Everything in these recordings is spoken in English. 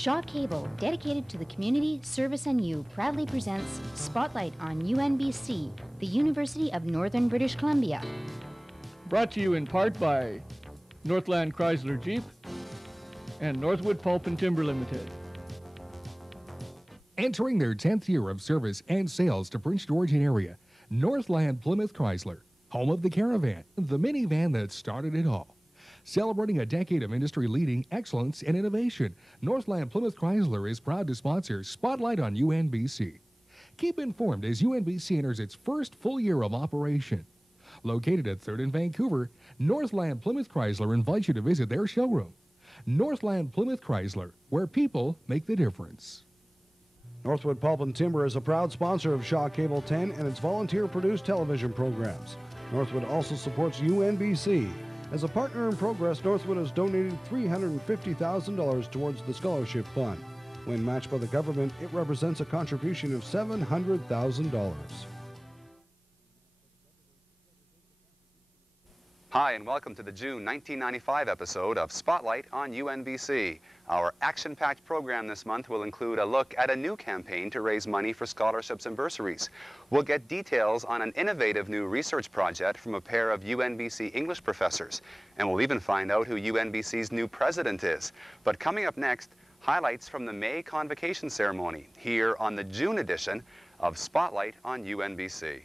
Shaw Cable, dedicated to the community, service, and you, proudly presents Spotlight on UNBC, the University of Northern British Columbia. Brought to you in part by Northland Chrysler Jeep and Northwood Pulp and Timber Limited. Entering their 10th year of service and sales to Prince George area, Northland Plymouth Chrysler, home of the Caravan, the minivan that started it all. Celebrating a decade of industry-leading excellence and innovation, Northland Plymouth Chrysler is proud to sponsor Spotlight on UNBC. Keep informed as UNBC enters its first full year of operation. Located at 3rd and Vancouver, Northland Plymouth Chrysler invites you to visit their showroom. Northland Plymouth Chrysler, where people make the difference. Northwood Pulp and Timber is a proud sponsor of Shaw Cable 10 and its volunteer-produced television programs. Northwood also supports UNBC. As a partner in progress, Northwood has donated $350,000 towards the scholarship fund. When matched by the government, it represents a contribution of $700,000. Hi, and welcome to the June 1995 episode of Spotlight on UNBC. Our action-packed program this month will include a look at a new campaign to raise money for scholarships and bursaries. We'll get details on an innovative new research project from a pair of UNBC English professors. And we'll even find out who UNBC's new president is. But coming up next, highlights from the May convocation ceremony here on the June edition of Spotlight on UNBC.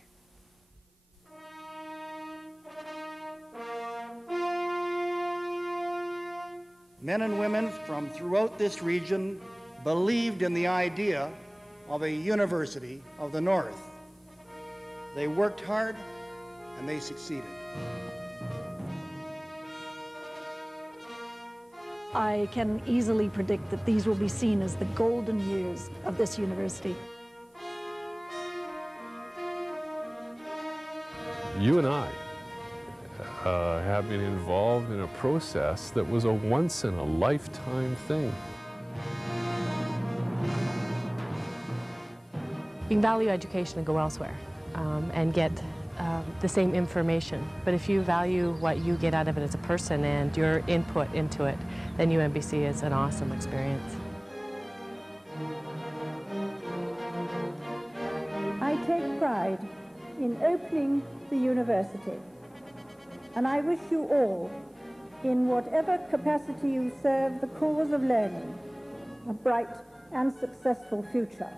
Men and women from throughout this region believed in the idea of a University of the North. They worked hard and they succeeded. I can easily predict that these will be seen as the golden years of this university. You and I have been involved in a process that was a once-in-a-lifetime thing. You can value education and go elsewhere and get the same information. But if you value what you get out of it as a person and your input into it, then UNBC is an awesome experience. I take pride in opening the university. And I wish you all, in whatever capacity you serve the cause of learning, a bright and successful future.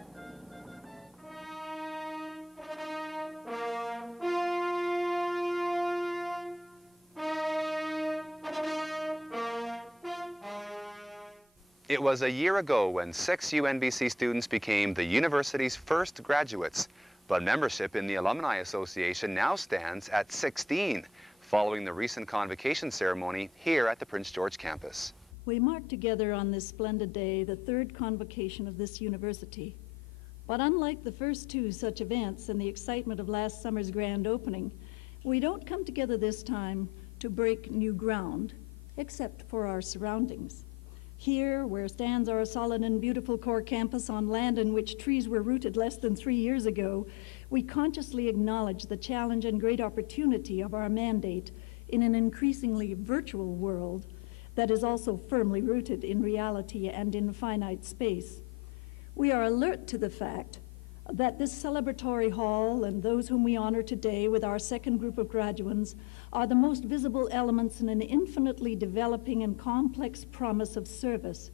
It was a year ago when 6 UNBC students became the university's first graduates. But membership in the Alumni Association now stands at 16. Following the recent convocation ceremony here at the Prince George campus. We mark together on this splendid day the 3rd convocation of this university. But unlike the first 2 such events and the excitement of last summer's grand opening, we don't come together this time to break new ground, except for our surroundings. Here, where stands our solid and beautiful core campus on land in which trees were rooted less than 3 years ago, we consciously acknowledge the challenge and great opportunity of our mandate in an increasingly virtual world that is also firmly rooted in reality and in finite space. We are alert to the fact that this celebratory hall and those whom we honor today with our second group of graduands are the most visible elements in an infinitely developing and complex promise of service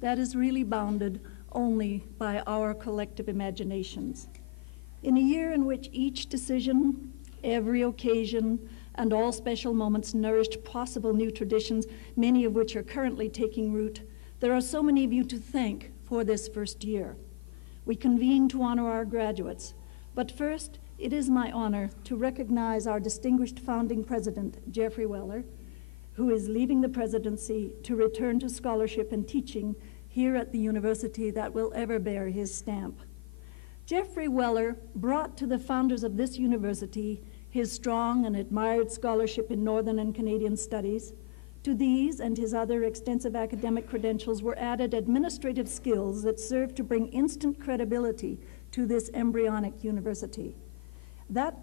that is really bounded only by our collective imaginations. In a year in which each decision, every occasion, and all special moments nourished possible new traditions, many of which are currently taking root, there are so many of you to thank for this first year. We convene to honor our graduates, but first, it is my honor to recognize our distinguished founding president, Geoffrey Weller, who is leaving the presidency to return to scholarship and teaching here at the university that will ever bear his stamp. Geoffrey Weller brought to the founders of this university his strong and admired scholarship in Northern and Canadian studies. To these and his other extensive academic credentials were added administrative skills that served to bring instant credibility to this embryonic university. That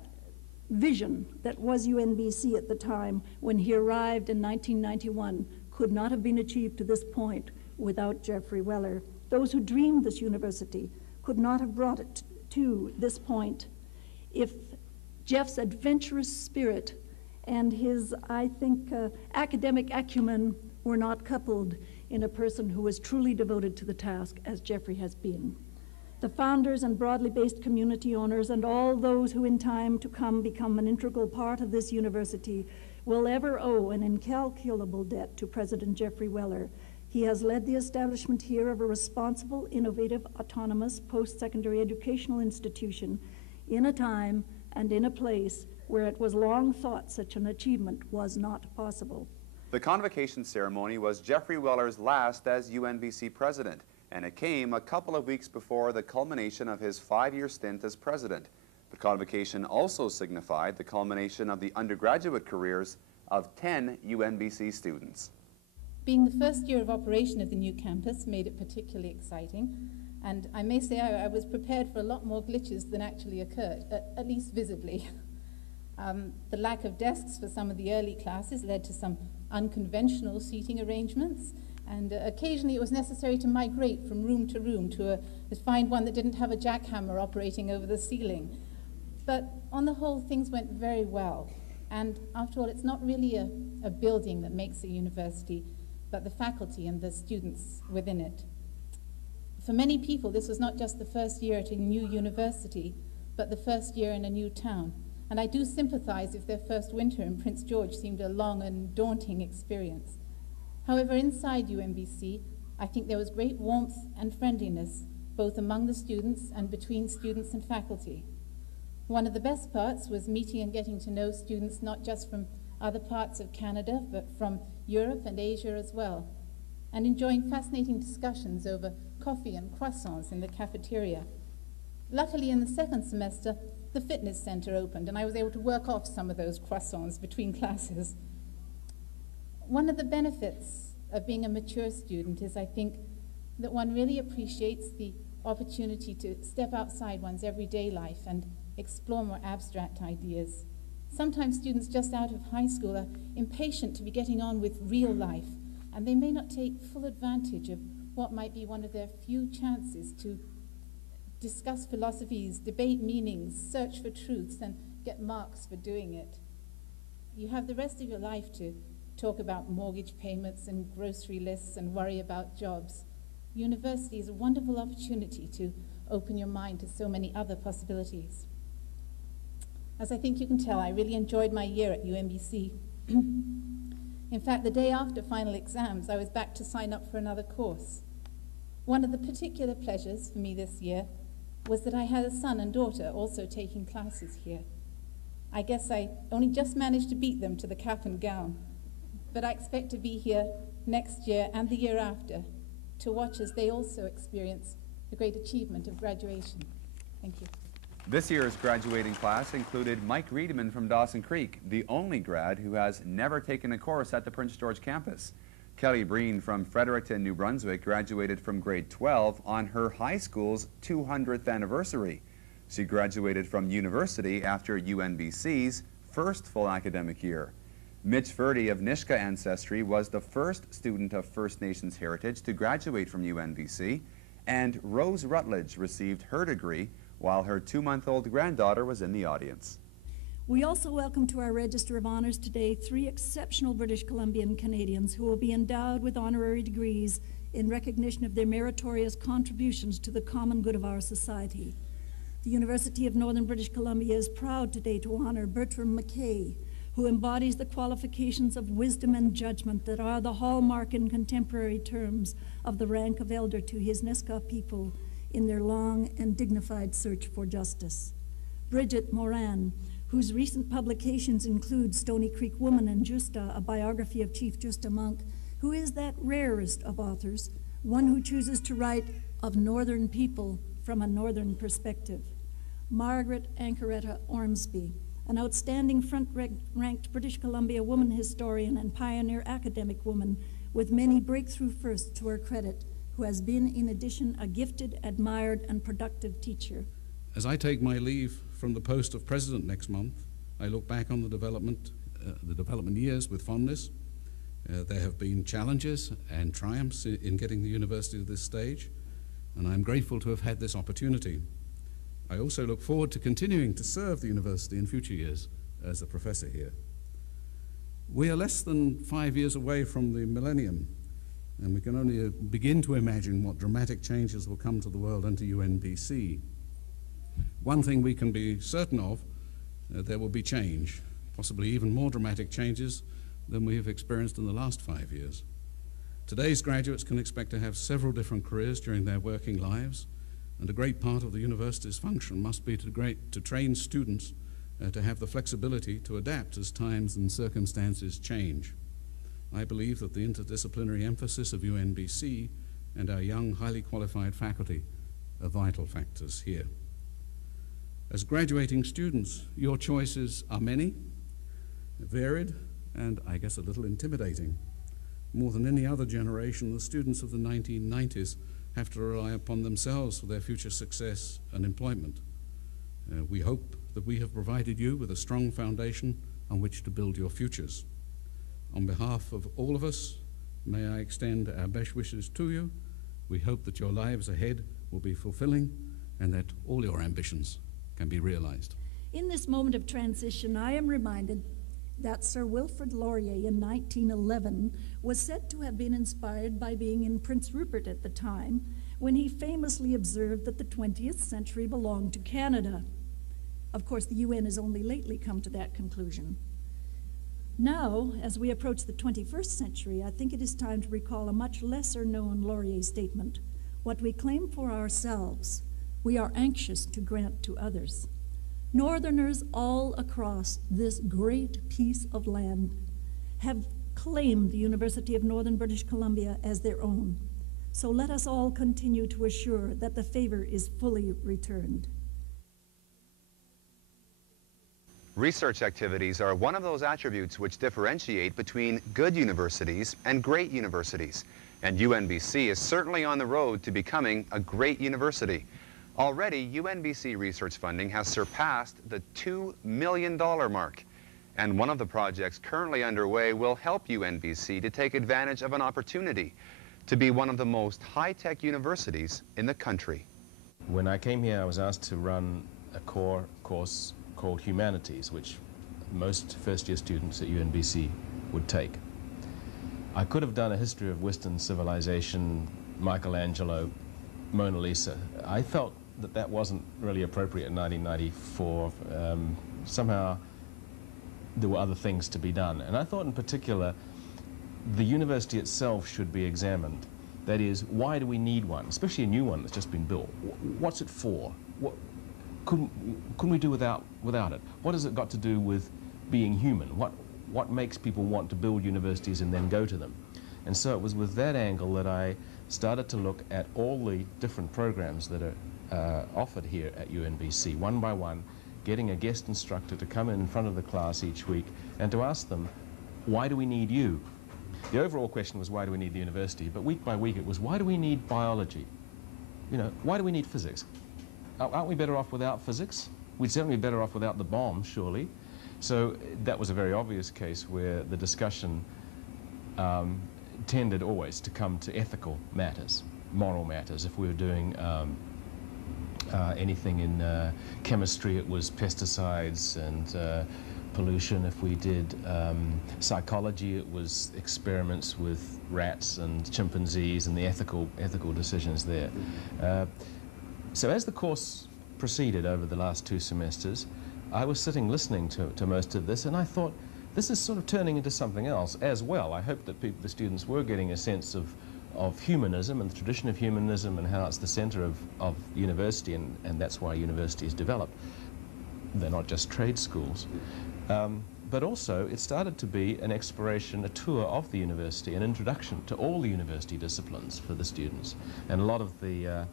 vision that was UNBC at the time when he arrived in 1991 could not have been achieved to this point without Geoffrey Weller. Those who dreamed this university could not have brought it to this point if Jeff's adventurous spirit and his, I think, academic acumen were not coupled in a person who was truly devoted to the task, as Geoffrey has been. The founders and broadly based community owners and all those who in time to come become an integral part of this university will ever owe an incalculable debt to President Geoffrey Weller. He has led the establishment here of a responsible, innovative, autonomous post-secondary educational institution in a time and in a place where it was long thought such an achievement was not possible. The convocation ceremony was Geoffrey Weller's last as UNBC President, and it came a couple of weeks before the culmination of his 5-year stint as President. The convocation also signified the culmination of the undergraduate careers of 10 UNBC students. Being the first year of operation of the new campus made it particularly exciting, and I may say I was prepared for a lot more glitches than actually occurred, at least visibly. The lack of desks for some of the early classes led to some unconventional seating arrangements, and occasionally it was necessary to migrate from room to find one that didn't have a jackhammer operating over the ceiling. But on the whole, things went very well. And after all, it's not really a building that makes a university, but the faculty and the students within it. For many people, this was not just the first year at a new university, but the first year in a new town. And I do sympathize if their first winter in Prince George seemed a long and daunting experience. However, inside UNBC, I think there was great warmth and friendliness, both among the students and between students and faculty. One of the best parts was meeting and getting to know students not just from other parts of Canada, but from Europe and Asia as well, and enjoying fascinating discussions over coffee and croissants in the cafeteria. Luckily, in the second semester, the fitness center opened, and I was able to work off some of those croissants between classes. One of the benefits of being a mature student is, I think, that one really appreciates the opportunity to step outside one's everyday life and explore more abstract ideas. Sometimes students just out of high school are impatient to be getting on with real life, and they may not take full advantage of what might be one of their few chances to discuss philosophies, debate meanings, search for truths, and get marks for doing it. You have the rest of your life to talk about mortgage payments and grocery lists and worry about jobs. University is a wonderful opportunity to open your mind to so many other possibilities. As I think you can tell, I really enjoyed my year at UNBC. In fact, the day after final exams, I was back to sign up for another course. One of the particular pleasures for me this year was that I had a son and daughter also taking classes here. I guess I only just managed to beat them to the cap and gown, but I expect to be here next year and the year after to watch as they also experience the great achievement of graduation. Thank you. This year's graduating class included Mike Reedman from Dawson Creek, the only grad who has never taken a course at the Prince George campus. Kelly Breen from Fredericton, New Brunswick graduated from grade 12 on her high school's 200th anniversary. She graduated from university after UNBC's first full academic year. Mitch Ferdy of Nishka ancestry was the first student of First Nations heritage to graduate from UNBC, and Rose Rutledge received her degree while her 2-month-old granddaughter was in the audience. We also welcome to our Register of Honours today 3 exceptional British Columbian Canadians who will be endowed with honorary degrees in recognition of their meritorious contributions to the common good of our society. The University of Northern British Columbia is proud today to honour Bertram McKay, who embodies the qualifications of wisdom and judgment that are the hallmark in contemporary terms of the rank of elder to his Nisga'a people in their long and dignified search for justice. Bridget Moran, whose recent publications include Stony Creek Woman and Justa, a biography of Chief Justa Monk, who is that rarest of authors, one who chooses to write of northern people from a northern perspective. Margaret Ormsby, an outstanding front-ranked British Columbia woman historian and pioneer academic woman with many breakthrough firsts to her credit, who has been, in addition, a gifted, admired, and productive teacher. As I take my leave from the post of President next month, I look back on the development years with fondness There have been challenges and triumphs in getting the university to this stage, and I'm grateful to have had this opportunity. I also look forward to continuing to serve the university in future years as a professor here. We are less than 5 years away from the millennium, and we can only begin to imagine what dramatic changes will come to the world and to UNBC. One thing we can be certain of, there will be change, possibly even more dramatic changes than we have experienced in the last 5 years. Today's graduates can expect to have several different careers during their working lives, and a great part of the university's function must be to train students to have the flexibility to adapt as times and circumstances change. I believe that the interdisciplinary emphasis of UNBC and our young, highly qualified faculty are vital factors here. As graduating students, your choices are many, varied, and I guess a little intimidating. More than any other generation, the students of the 1990s have to rely upon themselves for their future success and employment. We hope that we have provided you with a strong foundation on which to build your futures. On behalf of all of us, may I extend our best wishes to you. We hope that your lives ahead will be fulfilling and that all your ambitions can be realized. In this moment of transition, I am reminded that Sir Wilfrid Laurier in 1911 was said to have been inspired by being in Prince Rupert at the time, when he famously observed that the 20th century belonged to Canada. Of course, the UN has only lately come to that conclusion. Now, as we approach the 21st century, I think it is time to recall a much lesser-known Laurier statement. What we claim for ourselves, we are anxious to grant to others. Northerners all across this great piece of land have claimed the University of Northern British Columbia as their own. So let us all continue to assure that the favor is fully returned. Research activities are one of those attributes which differentiate between good universities and great universities. And UNBC is certainly on the road to becoming a great university. Already, UNBC research funding has surpassed the $2 million mark. And one of the projects currently underway will help UNBC to take advantage of an opportunity to be one of the most high-tech universities in the country. When I came here, I was asked to run a core course called Humanities, which most first-year students at UNBC would take. I could have done a history of Western civilization, Michelangelo, Mona Lisa. I felt that that wasn't really appropriate in 1994. Somehow there were other things to be done. And I thought in particular the university itself should be examined. That is, why do we need one, especially a new one that's just been built? What's it for? What couldn't we do without it? What has it got to do with being human? What makes people want to build universities and then go to them? And so it was with that angle that I started to look at all the different programs that are offered here at UNBC, one by one, getting a guest instructor to come in front of the class each week and to ask them, why do we need you? The overall question was, why do we need the university? But week by week it was, why do we need biology? You know, why do we need physics? Aren't we better off without physics? We'd certainly be better off without the bomb, surely. So that was a very obvious case where the discussion tended always to come to ethical matters, moral matters. If we were doing anything in chemistry, it was pesticides and pollution. If we did psychology, it was experiments with rats and chimpanzees and the ethical decisions there. So as the course proceeded over the last 2 semesters, I was sitting listening to most of this, and I thought, this is sort of turning into something else as well. I hope that the students were getting a sense of humanism and the tradition of humanism and how it's the center of university, and that's why university is developed. They're not just trade schools. But also, it started to be an exploration, a tour of the university, an introduction to all the university disciplines for the students. And a lot of the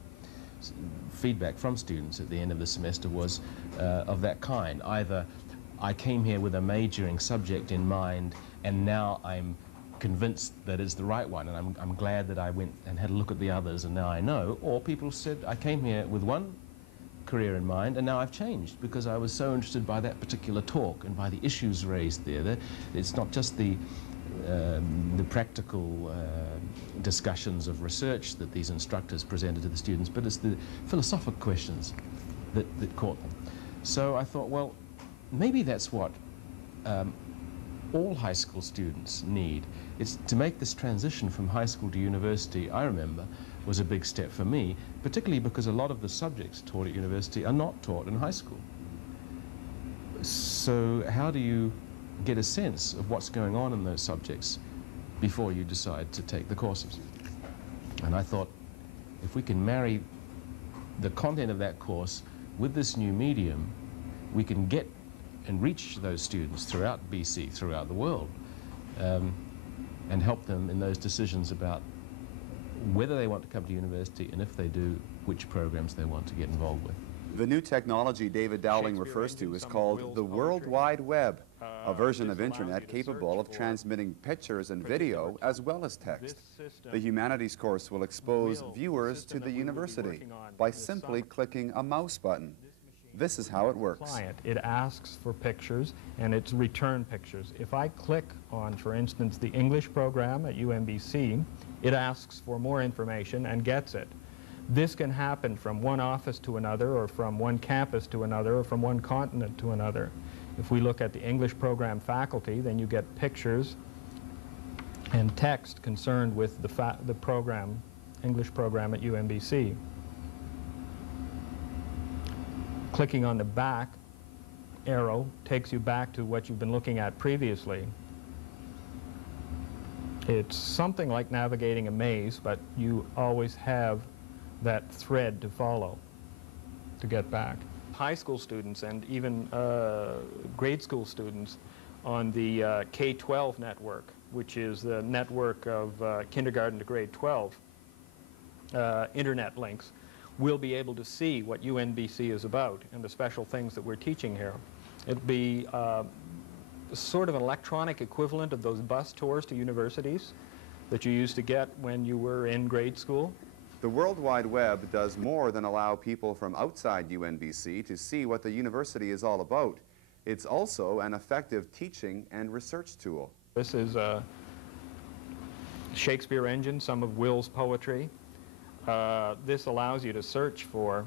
feedback from students at the end of the semester was of that kind. Either I came here with a majoring subject in mind, and now I'm convinced that it's the right one, and I'm glad that I went and had a look at the others, and now I know. Or people said, I came here with one career in mind, and now I've changed because I was so interested by that particular talk and by the issues raised there. It's not just the the practical discussions of research that these instructors presented to the students, but it's the philosophical questions that caught them. So I thought, well, maybe that's what all high school students need. It's to make this transition from high school to university, I remember, was a big step for me, particularly because a lot of the subjects taught at university are not taught in high school. So how do you get a sense of what's going on in those subjects before you decide to take the courses? And I thought, if we can marry the content of that course with this new medium, we can get and reach those students throughout BC, throughout the world, and help them in those decisions about whether they want to come to university, and if they do, which programs they want to get involved with. The new technology David Dowling refers to is called the World Wide Web, a version of internet capable of transmitting pictures and video as well as text. The humanities course will expose viewers to the university by simply clicking a mouse button. This is how it works. It asks for pictures and it's return pictures. If I click on, for instance, the English program at UNBC, it asks for more information and gets it. This can happen from one office to another, or from one campus to another, or from one continent to another. If we look at the English program faculty, then you get pictures and text concerned with the program, English program at UNBC. Clicking on the back arrow takes you back to what you've been looking at previously. It's something like navigating a maze, but you always have that thread to follow to get back. High school students and even grade school students on the K-12 network, which is the network of kindergarten to grade 12 internet links, will be able to see what UNBC is about and the special things that we're teaching here. It'll be sort of an electronic equivalent of those bus tours to universities that you used to get when you were in grade school. The World Wide Web does more than allow people from outside UNBC to see what the university is all about. It's also an effective teaching and research tool. This is a Shakespeare engine, some of Will's poetry. This allows you to search for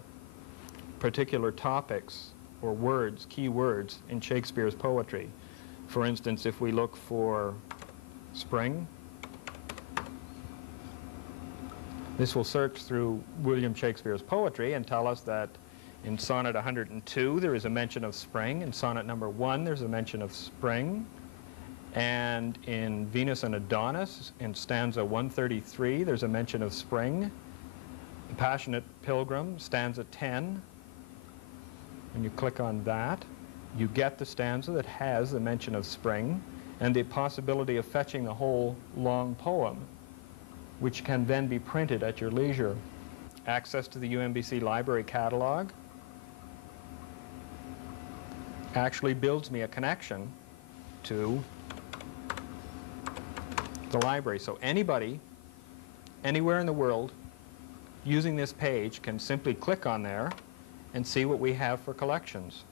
particular topics or words, key words in Shakespeare's poetry. For instance, if we look for spring, this will search through William Shakespeare's poetry and tell us that in Sonnet 102 there is a mention of spring, in Sonnet number 1 there's a mention of spring, and in Venus and Adonis in stanza 133 there's a mention of spring. The Passionate Pilgrim, stanza 10, when you click on that, you get the stanza that has the mention of spring and the possibility of fetching the whole long poem, which can then be printed at your leisure. Access to the UNBC library catalog actually builds me a connection to the library. So anybody, anywhere in the world, using this page can simply click on there and see what we have for collections.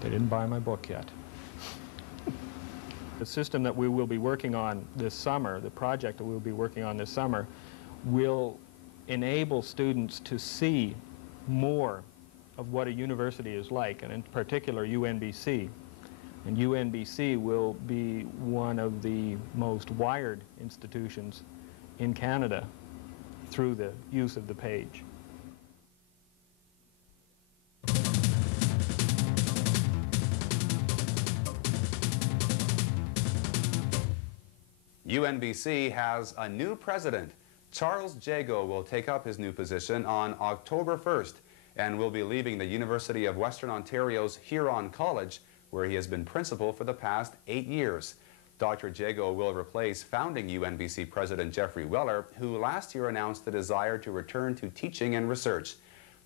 They didn't buy my book yet. The system that we will be working on this summer, the project that we'll be working on this summer, will enable students to see more of what a university is like, and in particular UNBC. And UNBC will be one of the most wired institutions in Canada through the use of the page. UNBC has a new president. Charles Jago will take up his new position on October 1st and will be leaving the University of Western Ontario's Huron College, where he has been principal for the past 8 years. Dr. Jago will replace founding UNBC President Geoffrey Weller, who last year announced the desire to return to teaching and research.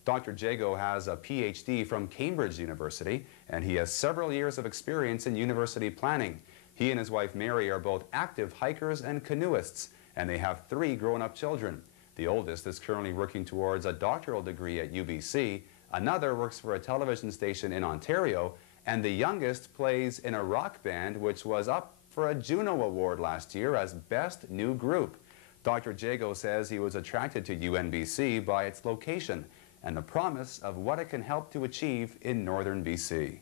Dr. Jago has a PhD from Cambridge University, and he has several years of experience in university planning. He and his wife Mary are both active hikers and canoeists, and they have 3 grown-up children. The oldest is currently working towards a doctoral degree at UBC. Another works for a television station in Ontario, and the youngest plays in a rock band which was up for a Juno Award last year as Best New Group. Dr. Jago says he was attracted to UNBC by its location and the promise of what it can help to achieve in northern BC.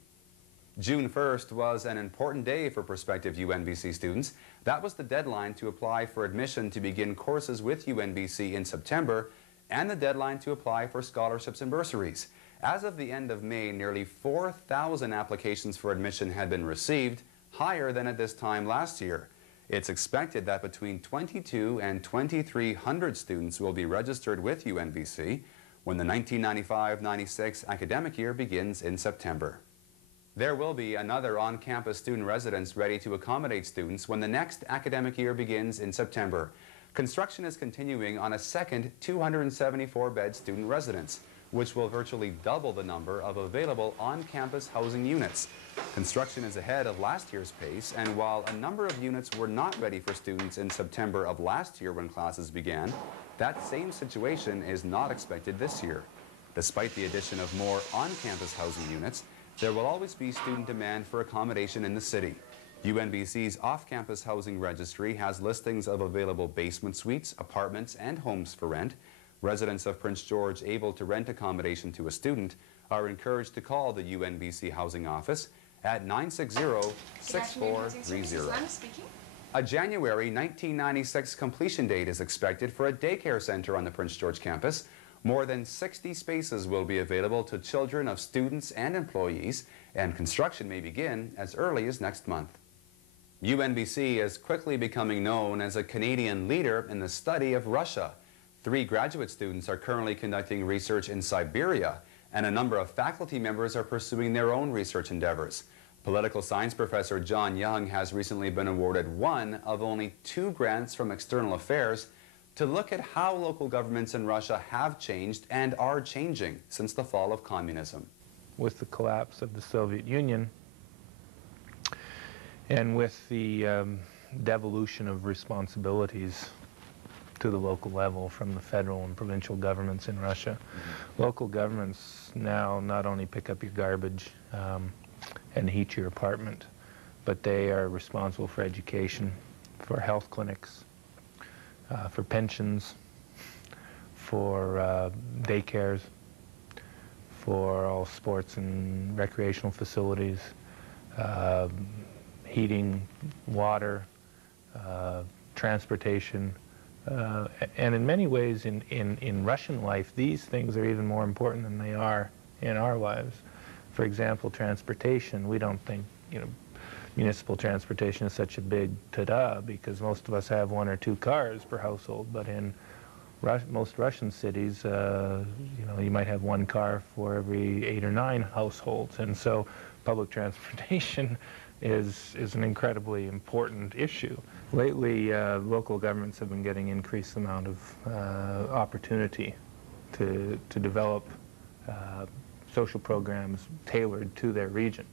June 1st was an important day for prospective UNBC students. That was the deadline to apply for admission to begin courses with UNBC in September, and the deadline to apply for scholarships and bursaries. As of the end of May, nearly 4,000 applications for admission had been received, higher than at this time last year. It's expected that between 2,200 and 2,300 students will be registered with UNBC when the 1995-96 academic year begins in September. There will be another on-campus student residence ready to accommodate students when the next academic year begins in September. Construction is continuing on a second 274-bed student residence, which will virtually double the number of available on-campus housing units. Construction is ahead of last year's pace, and while a number of units were not ready for students in September of last year when classes began, that same situation is not expected this year. Despite the addition of more on-campus housing units, there will always be student demand for accommodation in the city. UNBC's off-campus housing registry has listings of available basement suites, apartments, and homes for rent. Residents of Prince George able to rent accommodation to a student are encouraged to call the UNBC Housing Office at 960-6430. A January 1996 completion date is expected for a daycare center on the Prince George campus. More than 60 spaces will be available to children of students and employees, and construction may begin as early as next month. UNBC is quickly becoming known as a Canadian leader in the study of Russia. 3 graduate students are currently conducting research in Siberia, and a number of faculty members are pursuing their own research endeavors. Political science professor John Young has recently been awarded one of only 2 grants from External Affairs to look at how local governments in Russia have changed and are changing since the fall of communism. With the collapse of the Soviet Union and with the devolution of responsibilities to the local level from the federal and provincial governments in Russia, local governments now not only pick up your garbage and heat your apartment, but they are responsible for education, for health clinics, for pensions, for daycares, for all sports and recreational facilities, heating, water, transportation, and in many ways in Russian life, these things are even more important than they are in our lives. For example, transportation, we don't think, municipal transportation is such a big ta-da because most of us have 1 or 2 cars per household, but in most Russian cities, you might have 1 car for every 8 or 9 households, and so public transportation is an incredibly important issue. Lately, local governments have been getting increased amount of opportunity to develop social programs tailored to their region.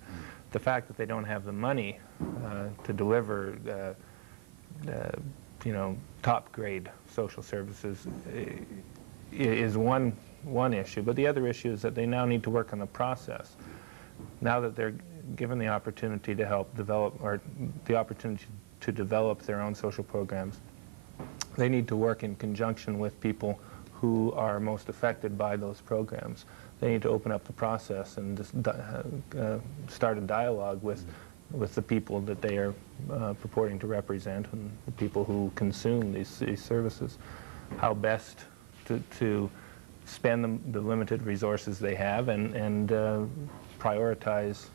The fact that they don't have the money to deliver top-grade social services is one issue, but the other issue is that they now need to work on the process. Now that they're given the opportunity to help develop, or the opportunity to develop their own social programs, they need to work in conjunction with people who are most affected by those programs. They need to open up the process and just start a dialogue with the people that they are purporting to represent and the people who consume these services. How best to spend the limited resources they have and prioritize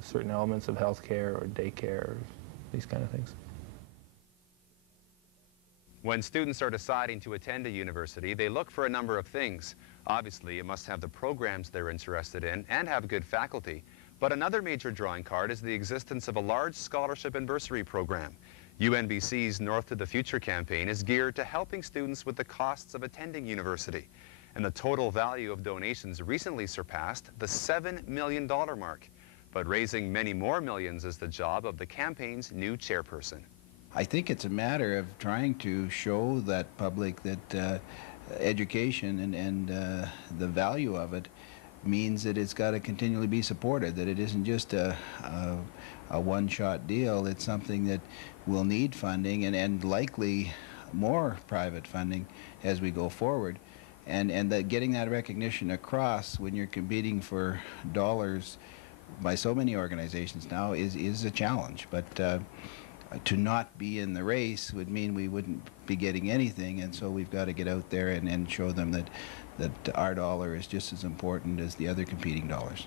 certain elements of healthcare or daycare or these kind of things. When students are deciding to attend a university, they look for a number of things. Obviously, it must have the programs they're interested in and have good faculty. But another major drawing card is the existence of a large scholarship and bursary program. UNBC's North to the Future campaign is geared to helping students with the costs of attending university. And the total value of donations recently surpassed the $7 million mark. But raising many more millions is the job of the campaign's new chairperson. I think it's a matter of trying to show that public that education and the value of it means that it's got to continually be supported, that it isn't just a one-shot deal. It's something that will need funding and likely more private funding as we go forward. And that getting that recognition across when you're competing for dollars by so many organizations now is a challenge. But to not be in the race would mean we wouldn't be getting anything, and so we've got to get out there and show them that our dollar is just as important as the other competing dollars.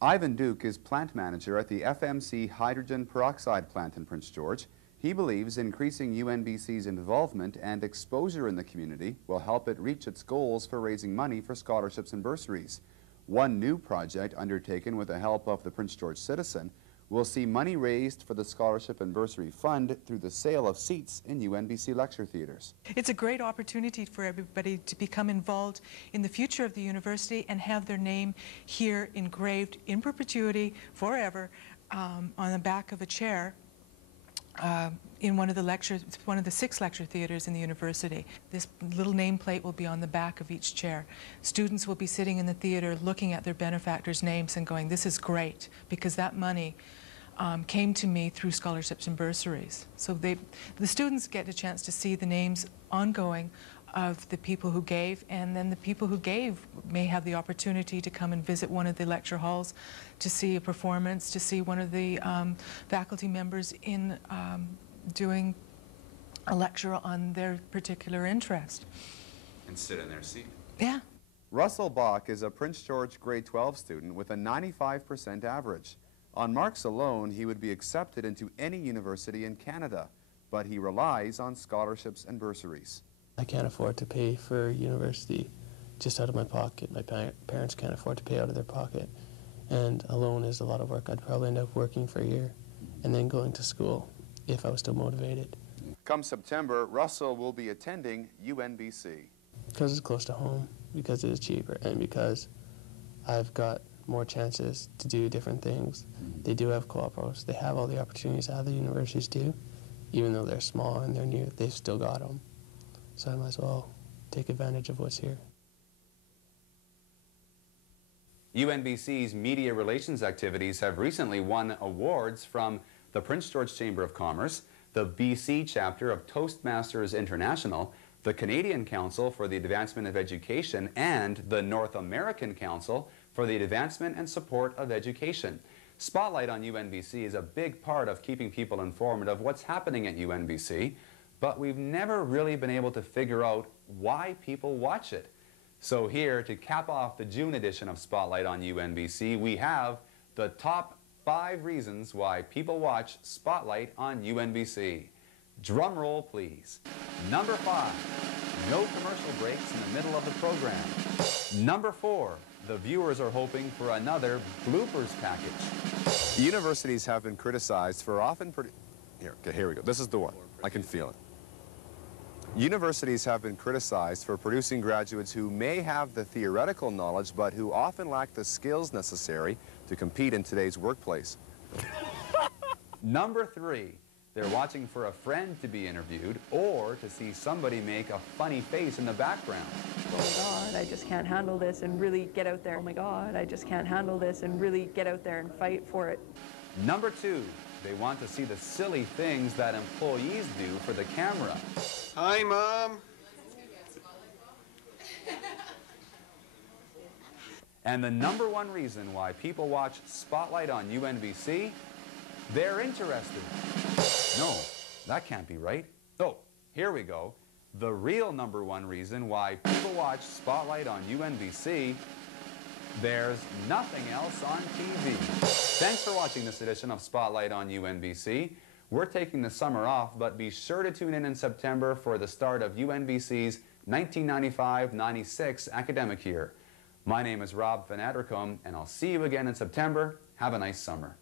Ivan Duke is plant manager at the FMC hydrogen peroxide plant in Prince George. He believes increasing UNBC's involvement and exposure in the community will help it reach its goals for raising money for scholarships and bursaries. One new project undertaken with the help of the Prince George Citizen will see money raised for the Scholarship and Bursary Fund through the sale of seats in UNBC lecture theaters. It's a great opportunity for everybody to become involved in the future of the university and have their name here engraved in perpetuity forever on the back of a chair in one of the 6 lecture theaters in the university. This little nameplate will be on the back of each chair. Students will be sitting in the theater looking at their benefactors' names and going, this is great, because that money came to me through scholarships and bursaries. So the students get a chance to see the names ongoing of the people who gave, and then the people who gave may have the opportunity to come and visit one of the lecture halls to see a performance, to see one of the faculty members in doing a lecture on their particular interest. And sit in their seat. Yeah. Russell Bock is a Prince George grade 12 student with a 95% average. On marks alone, he would be accepted into any university in Canada, but he relies on scholarships and bursaries. I can't afford to pay for university just out of my pocket. My parents can't afford to pay out of their pocket. And alone is a lot of work. I'd probably end up working for a year and then going to school if I was still motivated. Come September, Russell will be attending UNBC. Because it's close to home, because it is cheaper, and because I've got more chances to do different things. They do have co-op programs. They have all the opportunities other universities do. Even though they're small and they're new, they've still got them. So I might as well take advantage of what's here. UNBC's media relations activities have recently won awards from the Prince George Chamber of Commerce, the BC chapter of Toastmasters International, the Canadian Council for the Advancement of Education, and the North American Council for the Advancement and Support of Education. Spotlight on UNBC is a big part of keeping people informed of what's happening at UNBC, but we've never really been able to figure out why people watch it. So here, to cap off the June edition of Spotlight on UNBC, we have the top 5 reasons why people watch Spotlight on UNBC. Drum roll, please. Number 5, no commercial breaks in the middle of the program. Number 4, the viewers are hoping for another bloopers package. Universities have been criticized for often... Here we go. This is the one. I can feel it. Universities have been criticized for producing graduates who may have the theoretical knowledge, but who often lack the skills necessary to compete in today's workplace. Number 3, they're watching for a friend to be interviewed or to see somebody make a funny face in the background. Oh my God, I just can't handle this and really get out there. Oh my God, I just can't handle this and really get out there and fight for it. Number 2, they want to see the silly things that employees do for the camera. Hi, Mom. And the number 1 reason why people watch Spotlight on UNBC, they're interested. No, that can't be right. Oh, here we go. The real number 1 reason why people watch Spotlight on UNBC, there's nothing else on TV. Thanks for watching this edition of Spotlight on UNBC. We're taking the summer off, but be sure to tune in September for the start of UNBC's 1995-96 academic year. My name is Rob Van Addercombe, and I'll see you again in September. Have a nice summer.